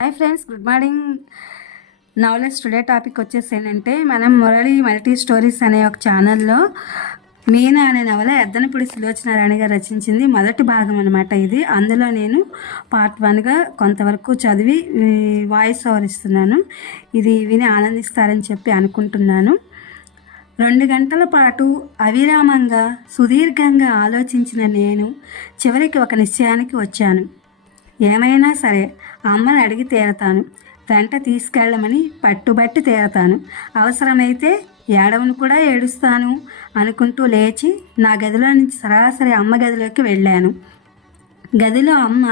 Hi friends, good morning. నవలెస్ today topic వచ్చేసి ఏంటంటే, మనం మురళి మల్టీ స్టోరీస్ అనే ఒక ఛానల్లో మీనా అనే నవల ఎద్దనపూడి సులోచన రాణి గారు రచించింది మొదటి భాగం అనమాట ఇది. అందులో నేను పార్ట్ 1గా కొంతవరకు చదివి వాయిస్ ఓవర్ ఇస్తున్నాను. ఇది విని ఆనందిస్తారని చెప్పి అనుకుంటున్నాను. 2 గంటల పాటు అవిరామంగా సుదీర్ఘంగా ఆలోచించిన నేను చివరికి ఒక నిశ్చయానికి వచ్చాను. ఏమైనా సరే అమ్మని అడిగి తీరతాను. వెంట తీసుకెళ్ళమని పట్టుబట్టి తీరతాను. అవసరమైతే ఏడవను కూడా ఏడుస్తాను అనుకుంటూ లేచి నా గదిలో నుంచి సరాసరి అమ్మ గదిలోకి వెళ్ళాను. గదిలో అమ్మ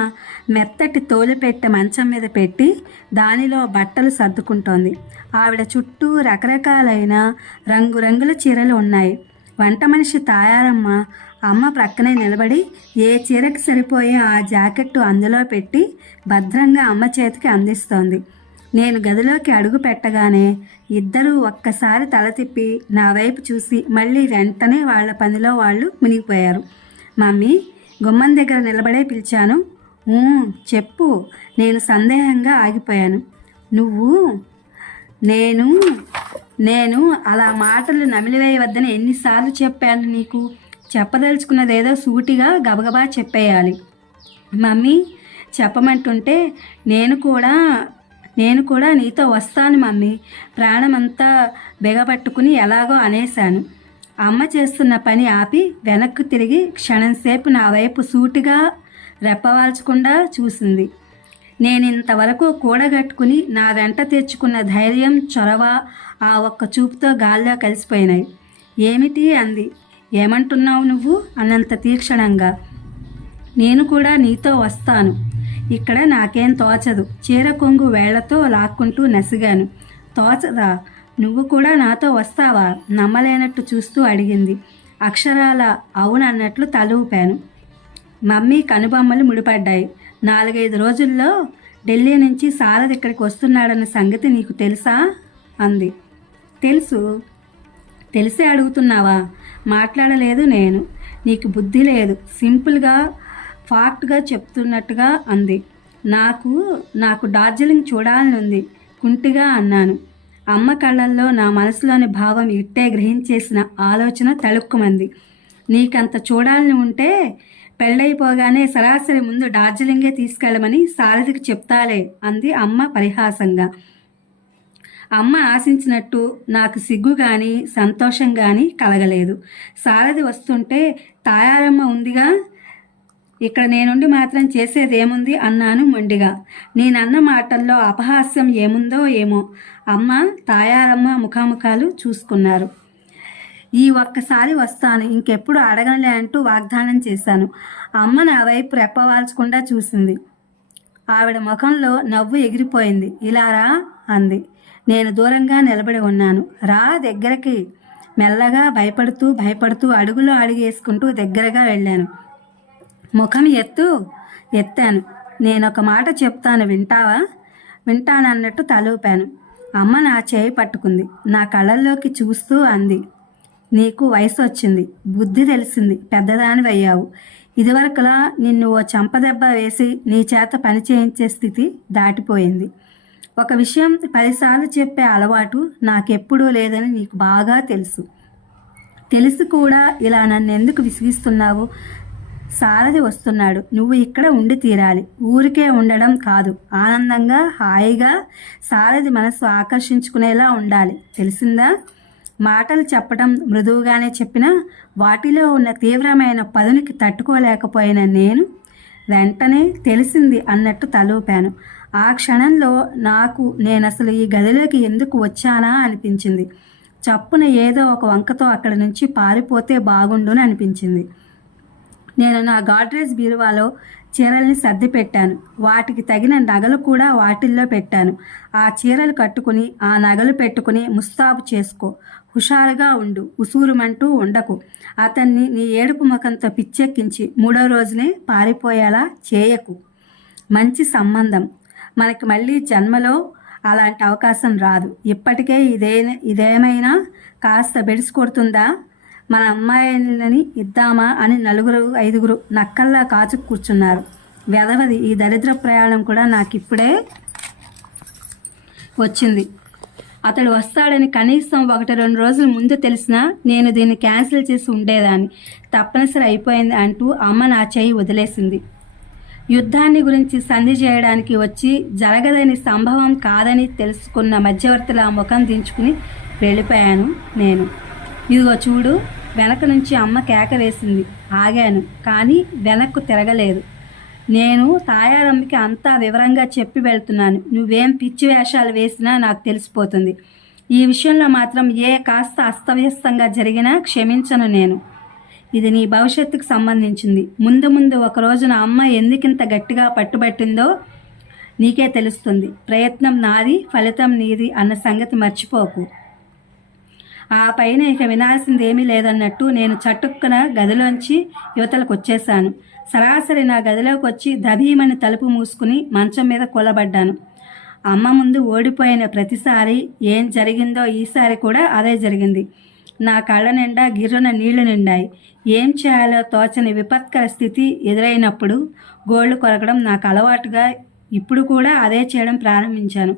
మెత్తటి తోలుపెట్టె మంచం మీద పెట్టి దానిలో బట్టలు సర్దుకుంటోంది. ఆవిడ చుట్టూ రకరకాలైన రంగురంగుల చీరలు ఉన్నాయి. వంట మనిషి తాయారమ్మ అమ్మ ప్రక్కనే నిలబడి ఏ చీరకు సరిపోయే ఆ జాకెట్టు అందులో పెట్టి భద్రంగా అమ్మ చేతికి అందిస్తోంది. నేను గదిలోకి అడుగు పెట్టగానే ఇద్దరూ ఒక్కసారి తల తిప్పి నా వైపు చూసి మళ్ళీ వెంటనే వాళ్ళ పనిలో వాళ్ళు మునిగిపోయారు. మమ్మీ, గుమ్మం దగ్గర నిలబడే పిలిచాను. చెప్పు. నేను సందేహంగా ఆగిపోయాను. నువ్వు నేను అలా మాటలు నమిలివేయవద్దని ఎన్నిసార్లు చెప్పాను నీకు? చెప్పదలుచుకున్నదేదో సూటిగా గబగబా చెప్పేయాలి. మమ్మీ, చెప్పమంటుంటే నేను కూడా నీతో వస్తాను మమ్మీ. ప్రాణమంతా బెగపట్టుకుని ఎలాగో అనేశాను. అమ్మ చేస్తున్న పని ఆపి వెనక్కు తిరిగి క్షణంసేపు నా వైపు సూటిగా రెప్పవాల్చకుండా చూసింది. నేనింతవరకు కూడగట్టుకుని నా వెంట తెచ్చుకున్న ధైర్యం, చొరవ ఆ ఒక్క చూపుతో గాల్లో కలిసిపోయినాయి. ఏమిటి అంది. ఏమంటున్నావు నువ్వు అన్నంత తీక్షణంగా. నేను కూడా నీతో వస్తాను. ఇక్కడ నాకేం తోచదు. చీర కొంగు వేళ్లతో లాక్కుంటూ నసిగాను. తోచదా? నువ్వు కూడా నాతో వస్తావా? నమ్మలేనట్టు చూస్తూ అడిగింది. అక్షరాల అవునన్నట్లు తల ఊపాను. మమ్మీ కనుబొమ్మలు ముడిపడ్డాయి. 4-5 రోజుల్లో ఢిల్లీ నుంచి సారథ్ ఇక్కడికి వస్తున్నాడన్న సంగతి నీకు తెలుసా అంది. తెలిసే అడుగుతున్నావా? మాట్లాడలేదు నేను. నీకు బుద్ధి లేదు. సింపుల్గా ఫాక్ట్గా చెప్తున్నట్టుగా అంది. నాకు డార్జిలింగ్ చూడాలని ఉంది కుంటిగా అన్నాను. అమ్మ కళ్ళల్లో నా మనసులోని భావం ఇట్టే గ్రహించేసిన ఆలోచన తళుక్కుమంది. నీకంత చూడాలని ఉంటే పెళ్ళైపోగానే సరాసరి ముందు డార్జిలింగే తీసుకెళ్ళమని సారథికి చెప్తాలే అంది అమ్మ పరిహాసంగా. అమ్మ ఆశించినట్టు నాకు సిగ్గు కానీ సంతోషం కానీ కలగలేదు. సారథి వస్తుంటే తాయారమ్మ ఉందిగా, ఇక్కడ నేనుండి మాత్రం చేసేదేముంది అన్నాను మొండిగా. నేనన్న మాటల్లో అపహాస్యం ఏముందో ఏమో. అమ్మ తాయారమ్మ ముఖాముఖాలు చూసుకున్నారు. ఈ ఒక్కసారి వస్తాను, ఇంకెప్పుడు అడగనులే అంటూ వాగ్దానం చేశాను. అమ్మ నా వైపు రెప్పవాల్చకుండా చూసింది. ఆవిడ ముఖంలో నవ్వు ఎగిరిపోయింది. ఇలా రా అంది. నేను దూరంగా నిలబడి ఉన్నాను. రా దగ్గరికి. మెల్లగా భయపడుతూ అడుగులో అడుగేసుకుంటూ దగ్గరగా వెళ్ళాను. ముఖం ఎత్తాను. నేనొక మాట చెప్తాను, వింటావా? వింటానన్నట్టు తలూపాను. అమ్మ నా చేయి పట్టుకుంది. నా కళ్ళల్లోకి చూస్తూ అంది. నీకు వయసు వచ్చింది, బుద్ధి తెలిసింది, పెద్దదానివయ్యావు. ఇదివరకులా నిన్ను ఓ చెంపదెబ్బ వేసి నీ చేత పని చేయించే స్థితి దాటిపోయింది. ఒక విషయం 10 సార్లు చెప్పే అలవాటు నాకెప్పుడూ లేదని నీకు బాగా తెలుసు. తెలిసి కూడా ఇలా నన్ను ఎందుకు విసిగిస్తున్నావు? సారథి వస్తున్నాడు. నువ్వు ఇక్కడ ఉండి తీరాలి. ఊరికే ఉండడం కాదు, ఆనందంగా హాయిగా సారథి మనసు ఆకర్షించుకునేలా ఉండాలి. తెలిసిందా? మాటలు చెప్పడం మృదువుగానే చెప్పినా వాటిలో ఉన్న తీవ్రమైన పదునికి తట్టుకోలేకపోయిన నేను వెంటనే తెలిసింది అన్నట్టు తలూపాను. ఆ క్షణంలో నేనసలు ఈ గదిలోకి ఎందుకు వచ్చానా అనిపించింది. చప్పున ఏదో ఒక వంకతో అక్కడి నుంచి పారిపోతే బాగుండుని అనిపించింది. నేను నా గాడ్రేజ్ బీరువాలో చీరల్ని సర్ది పెట్టాను. వాటికి తగిన నగలు కూడా వాటిల్లో పెట్టాను. ఆ చీరలు కట్టుకుని ఆ నగలు పెట్టుకుని ముస్తాబు చేసుకో. హుషారుగా ఉండు. ఉసూరుమంటూ ఉండకు. అతన్ని నీ ఏడుపు ముఖంతో పిచ్చెక్కించి 3వ రోజునే పారిపోయేలా చేయకు. మంచి సంబంధం. మనకి మళ్ళీ జన్మలో అలాంటి అవకాశం రాదు. ఇప్పటికే ఇదేమైనా కాస్త బెడిసి కొడుతుందా? మన అమ్మాయిలని ఇద్దామా అని 4-5 నక్కల్లా కాచుకు కూర్చున్నారు. వెధవది ఈ దరిద్ర ప్రయాణం కూడా నాకిప్పుడే వచ్చింది. అతడు వస్తాడని కనీసం 1-2 రోజుల ముందు తెలిసినా నేను దీన్ని క్యాన్సిల్ చేసి ఉండేదాన్ని. తప్పనిసరి అయిపోయింది అంటూ అమ్మ నా చేయి వదిలేసింది. యుద్ధాన్ని గురించి సంధి చేయడానికి వచ్చి జరగదని సంభవం కాదని తెలుసుకున్న మధ్యవర్తిలా ముఖం దించుకుని వెళ్ళిపోయాను నేను. ఇదిగో చూడు, వెనక నుంచి అమ్మ కేక వేసింది. ఆగాను, కానీ వెనక్కు తిరగలేదు. నేను తాయారమ్మకి అంతా వివరంగా చెప్పి వెళ్తున్నాను. నువ్వేం పిచ్చి వేషాలు వేసినా నాకు తెలిసిపోతుంది. ఈ విషయంలో మాత్రం కాస్త అస్తవ్యస్తంగా జరిగినా క్షమించను నేను. ఇది నీ భవిష్యత్తుకు సంబంధించింది. ముందు ఒక రోజున అమ్మ ఎందుకింత గట్టిగా పట్టుబట్టిందో నీకే తెలుస్తుంది. ప్రయత్నం నాది, ఫలితం నీది అన్న సంగతి మర్చిపోకు. ఆ పైన ఇక వినాల్సింది ఏమీ లేదన్నట్టు నేను చటుక్కున గదిలోంచి యువతలకు వచ్చేశాను. సరాసరి నా గదిలోకి వచ్చి దభీమని తలుపు మూసుకుని మంచం మీద కూలబడ్డాను. అమ్మ ముందు ఓడిపోయిన ప్రతిసారి ఏం జరిగిందో ఈసారి కూడా అదే జరిగింది. నా కళ్ళ నిండా గిర్రున నీళ్లు నిండాయి. ఏం చేయాలో తోచని విపత్కర స్థితి ఎదురైనప్పుడు గోళ్లు కొరకడం నాకు అలవాటుగా ఇప్పుడు కూడా అదే చేయడం ప్రారంభించాను.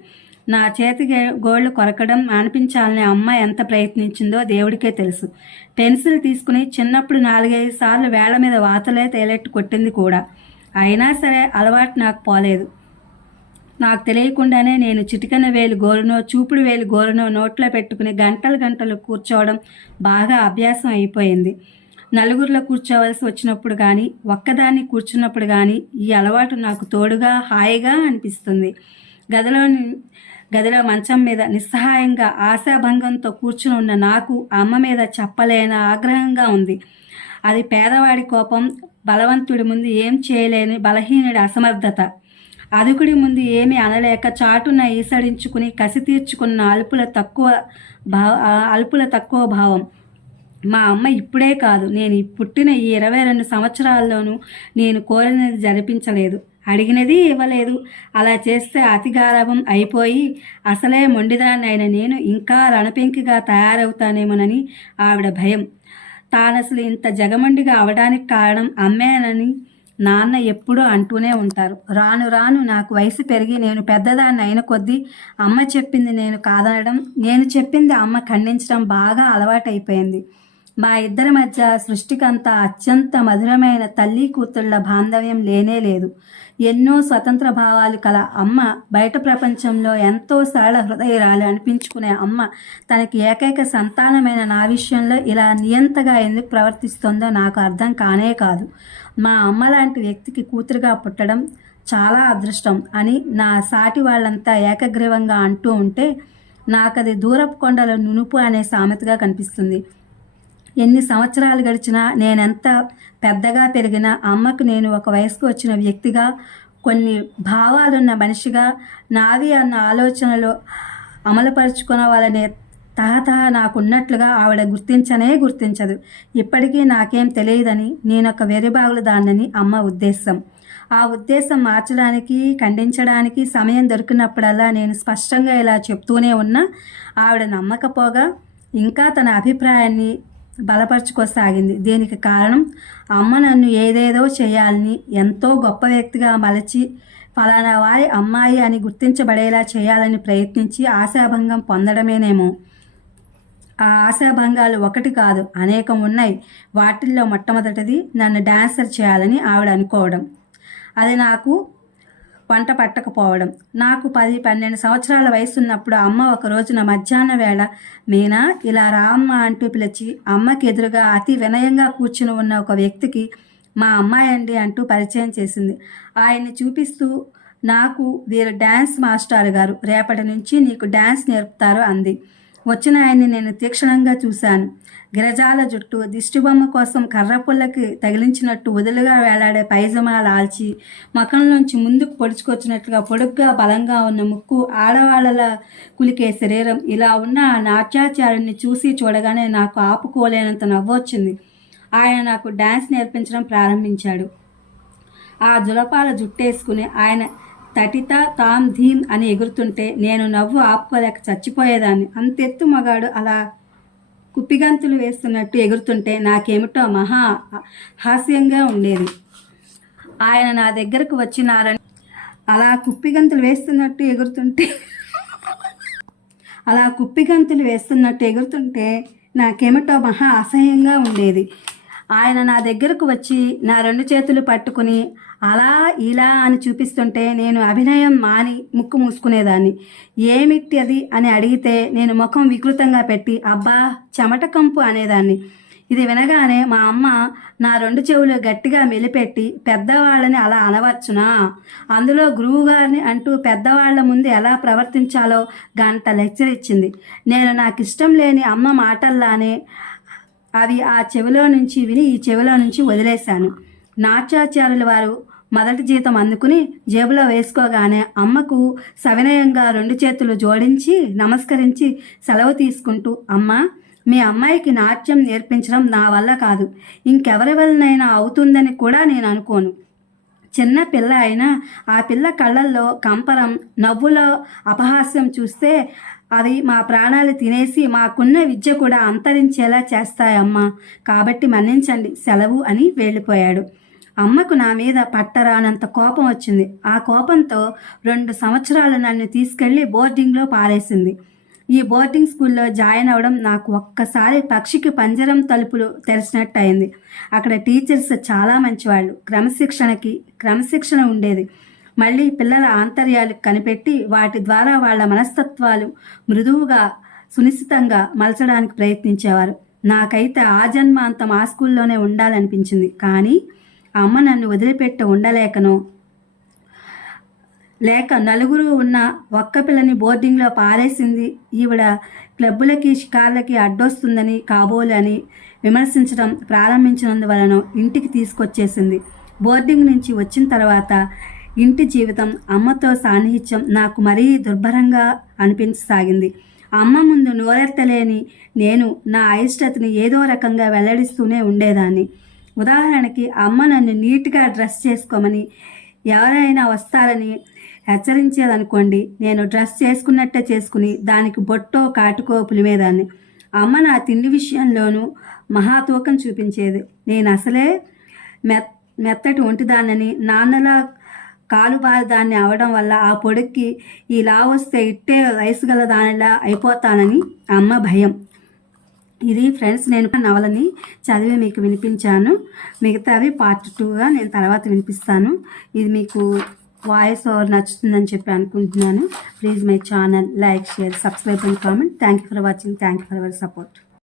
నా చేతికి గోళ్లు కొరకడం అనిపించాలని అమ్మ ఎంత ప్రయత్నించిందో దేవుడికే తెలుసు. పెన్సిల్ తీసుకుని చిన్నప్పుడు 4-5 సార్లు వేళ్ల మీద వాతలే తేలెట్టు కొట్టింది కూడా. అయినా సరే అలవాటు నాకు పోలేదు. నాకు తెలియకుండానే నేను చిటికన వేలు గోరునో చూపుడు వేలు గోరునో నోట్లో పెట్టుకుని గంటలు కూర్చోవడం బాగా అభ్యాసం అయిపోయింది. నలుగురిలో కూర్చోవలసి వచ్చినప్పుడు కానీ, ఒక్కదాన్ని కూర్చున్నప్పుడు కానీ ఈ అలవాటు నాకు తోడుగా హాయిగా అనిపిస్తుంది. గదిలో మంచం మీద నిస్సహాయంగా ఆశాభంగంతో కూర్చుని ఉన్న నాకు అమ్మ మీద చెప్పలేని ఆగ్రహంగా ఉంది. అది పేదవాడి కోపం, బలవంతుడి ముందు ఏం చేయలేని బలహీనుడి అసమర్థత, అదుకుడి ముందు ఏమీ అనలేక చాటున ఈసడించుకుని కసి తీర్చుకున్న అల్పుల తక్కువ భావం. మా అమ్మ ఇప్పుడే కాదు, నేను పుట్టిన ఈ 22 సంవత్సరాల్లోనూ నేను కోరినది జరిపించలేదు, అడిగినది ఇవ్వలేదు. అలా చేస్తే అతిగారాభం అయిపోయి అసలే మొండిదాన్ని అయిన నేను ఇంకా రణపెంకిగా తయారవుతానేమోనని ఆవిడ భయం. తానసలు ఇంత జగమండిగా అవడానికి కారణం అమ్మేనని నాన్న ఎప్పుడూ అంటూనే ఉంటారు. రాను రాను నాకు వయసు పెరిగి నేను పెద్దదాన్ని అయిన కొద్దీ అమ్మ చెప్పింది నేను కాదనడం, నేను చెప్పింది అమ్మ ఖండించడం బాగా అలవాటైపోయింది. మా ఇద్దరి మధ్య సృష్టికంతా అత్యంత మధురమైన తల్లి కూతుళ్ల బాంధవ్యం లేనే లేదు. ఎన్నో స్వతంత్ర భావాలు కల అమ్మ బయట ప్రపంచంలో ఎంతో సరళ హృదయరాలు అనిపించుకునే అమ్మ తనకి ఏకైక సంతానమైన నా విషయంలో ఇలా నియంతగా ఎందుకు ప్రవర్తిస్తుందో నాకు అర్థం కానే కాదు. మా అమ్మ లాంటి వ్యక్తికి కూతురుగా పుట్టడం చాలా అదృష్టం అని నా సాటి వాళ్ళంతా ఏకగ్రీవంగా అంటూ ఉంటే నాకది దూరపు కొండల నునుపు అనే సామెతగా కనిపిస్తుంది. ఎన్ని సంవత్సరాలు గడిచినా, నేనెంత పెద్దగా పెరిగినా అమ్మకు నేను ఒక వయసుకు వచ్చిన వ్యక్తిగా, కొన్ని భావాలున్న మనిషిగా, నావి అన్న ఆలోచనలు అమలుపరుచుకునే తహతహ నాకున్నట్లుగా ఆవిడ గుర్తించదు. ఇప్పటికీ నాకేం తెలియదని, నేనొక వెర్రిబాగులు దాన్నని అమ్మ ఉద్దేశం. ఆ ఉద్దేశం మార్చడానికి, ఖండించడానికి సమయం దొరికినప్పుడల్లా నేను స్పష్టంగా ఇలా చెప్తూనే ఉన్నా ఆవిడ నమ్మకపోగా ఇంకా తన అభిప్రాయాన్ని బలపరుచుకోసాగింది. దీనికి కారణం అమ్మ నన్ను ఏదేదో చేయాలని, ఎంతో గొప్ప వ్యక్తిగా మలచి ఫలానా వారి అమ్మాయి అని గుర్తించబడేలా చేయాలని ప్రయత్నించి ఆశాభంగం పొందడమేనేమో. ఆ ఆశాభంగాలు ఒకటి కాదు, అనేకం ఉన్నాయి. వాటిల్లో మొట్టమొదటిది నన్ను డాన్సర్ చేయాలని ఆవిడ అనుకోవడం. అది నాకు వంట పట్టకపోవడం. నాకు 10-12 సంవత్సరాల వయసు ఉన్నప్పుడు అమ్మ ఒక రోజున మధ్యాహ్నం వేళ మీనా ఇలా రా అమ్మ అంటూ పిలిచి అమ్మకి ఎదురుగా అతి వినయంగా కూర్చుని ఉన్న ఒక వ్యక్తికి మా అమ్మాయి అండి అంటూ పరిచయం చేసింది. ఆయన్ని చూపిస్తూ నాకు వీరు డ్యాన్స్ మాస్టర్ గారు, రేపటి నుంచి నీకు డ్యాన్స్ నేర్పుతారు అంది. వచ్చిన ఆయన్ని నేను తీక్షణంగా చూశాను. గిరజాల జుట్టు, దిష్టిబొమ్మ కోసం కర్రపుల్లకి తగిలించినట్టు వదులుగా వేలాడే పైజమా లాల్చి, ముఖంలోంచి ముందుకు పొడుచుకొచ్చినట్లుగా పొడుగ్గా బలంగా ఉన్న ముక్కు, ఆడవాళ్ల కులికే శరీరం, ఇలా ఉన్న ఆ నాట్యాచార్యుని చూడగానే నాకు ఆపుకోలేనంత నవ్వొచ్చింది. ఆయన నాకు డ్యాన్స్ నేర్పించడం ప్రారంభించాడు. ఆ జులపాల జుట్టేసుకుని ఆయన తటిత తాం ధీం అని ఎగురుతుంటే నేను నవ్వు ఆపుకోలేక చచ్చిపోయేదాన్ని. అంతెత్తు మగాడు అలా కుప్పిగంతులు వేస్తున్నట్టు ఎగురుతుంటే నాకేమిటో మహా హాస్యంగా ఉండేది. ఆయన నా దగ్గరకు వచ్చినారని అలా కుప్పిగంతులు వేస్తున్నట్టు ఎగురుతుంటే అలా కుప్పిగంతులు వేస్తున్నట్టు ఎగురుతుంటే నాకేమిటో మహా అసహ్యంగా ఉండేది. ఆయన నా దగ్గరకు వచ్చి నా 2 చేతులు పట్టుకుని అలా ఇలా అని చూపిస్తుంటే నేను అభినయం మాని ముక్కు మూసుకునేదాన్ని. ఏమిటి అది అని అడిగితే నేను ముఖం వికృతంగా పెట్టి అబ్బా చెమట కంపు అనేదాన్ని. ఇది వినగానే మా అమ్మ నా 2 చెవులు గట్టిగా మెలిపెట్టి పెద్దవాళ్ళని అలా అనవచ్చునా, అందులో గురువుగారిని అంటూ పెద్దవాళ్ల ముందు ఎలా ప్రవర్తించాలో గంట లెక్చర్ ఇచ్చింది. నేను నాకు ఇష్టం లేని అమ్మ మాటల్లానే అవి ఆ చెవిలో నుంచి విని ఈ చెవిలో నుంచి వదిలేశాను. నాట్యాచార్యుల వారు మొదటి జీతం అందుకుని జేబులో వేసుకోగానే అమ్మకు సవినయంగా 2 చేతులు జోడించి నమస్కరించి సెలవు తీసుకుంటూ, అమ్మ మీ అమ్మాయికి నాట్యం నేర్పించడం నా వల్ల కాదు, ఇంకెవరి వల్లనైనా అవుతుందని కూడా నేను అనుకోను. చిన్న పిల్ల అయినా ఆ పిల్ల కళ్ళల్లో కంపరం, నవ్వులో అపహాస్యం చూస్తే అవి మా ప్రాణాలు తినేసి మాకున్న విద్య కూడా అంతరించేలా చేస్తాయమ్మా, కాబట్టి మన్నించండి, సెలవు అని వెళ్ళిపోయాడు. అమ్మకు నా మీద పట్టరానంత కోపం వచ్చింది. ఆ కోపంతో 2 సంవత్సరాలు నన్ను తీసుకెళ్లి బోర్డింగ్లో పారేసింది. ఈ బోర్డింగ్ స్కూల్లో జాయిన్ అవ్వడం నాకు ఒక్కసారి పక్షికి పంజరం తలుపులు తెరిచినట్టు అయింది. అక్కడ టీచర్స్ చాలా మంచివాళ్ళు, క్రమశిక్షణ ఉండేది. మళ్ళీ పిల్లల ఆంతర్యాలు కనిపెట్టి వాటి ద్వారా వాళ్ళ మనస్తత్వాలు మృదువుగా సునిశ్చితంగా మలచడానికి ప్రయత్నించేవారు. నాకైతే ఆ జన్మాంతం ఆ స్కూల్లోనే ఉండాలనిపించింది. కానీ అమ్మ నన్ను వదిలిపెట్టి ఉండలేకనో లేక నలుగురు ఉన్న ఒక్క పిల్లని బోర్డింగ్లో పారేసింది ఈవిడ క్లబ్బులకి షికార్లకి అడ్డొస్తుందని కాబోలని విమర్శించడం ప్రారంభించినందువలన ఇంటికి తీసుకొచ్చేసింది. బోర్డింగ్ నుంచి వచ్చిన తర్వాత ఇంటి జీవితం, అమ్మతో సాన్నిహిత్యం నాకు మరీ దుర్భరంగా అనిపించసాగింది. అమ్మ ముందు నోరెత్తలేని నేను నా అయిష్టతని ఏదో రకంగా వెల్లడిస్తూనే ఉండేదాన్ని. ఉదాహరణకి అమ్మ నన్ను నీట్గా డ్రెస్ చేసుకోమని ఎవరైనా వస్తారని హెచ్చరించేదనుకోండి, నేను డ్రెస్ చేసుకున్నట్టే చేసుకుని దానికి బొట్టో కాటుకో పులిమేదాన్ని. అమ్మ నా తిండి విషయంలోనూ మహాతూకం చూపించేది. నేను అసలే మెత్తటి ఒంటిదాన్నని, నాన్నలా కాలుబారదాన్ని అవడం వల్ల ఆ పొడికి ఇలా వస్తే ఇట్టే వయసు గల దానిలా అయిపోతానని అమ్మ భయం. ఇది ఫ్రెండ్స్, నేను నవలని చదివి మీకు వినిపించాను. మిగతావి పార్ట్ 2గా నేను తర్వాత వినిపిస్తాను. ఇది మీకు వాయిస్ ఓవర్ నచ్చుతుందని చెప్పి అనుకుంటున్నాను. Please my channel like, share, subscribe and comment. Thank you for watching. Thank you for our support.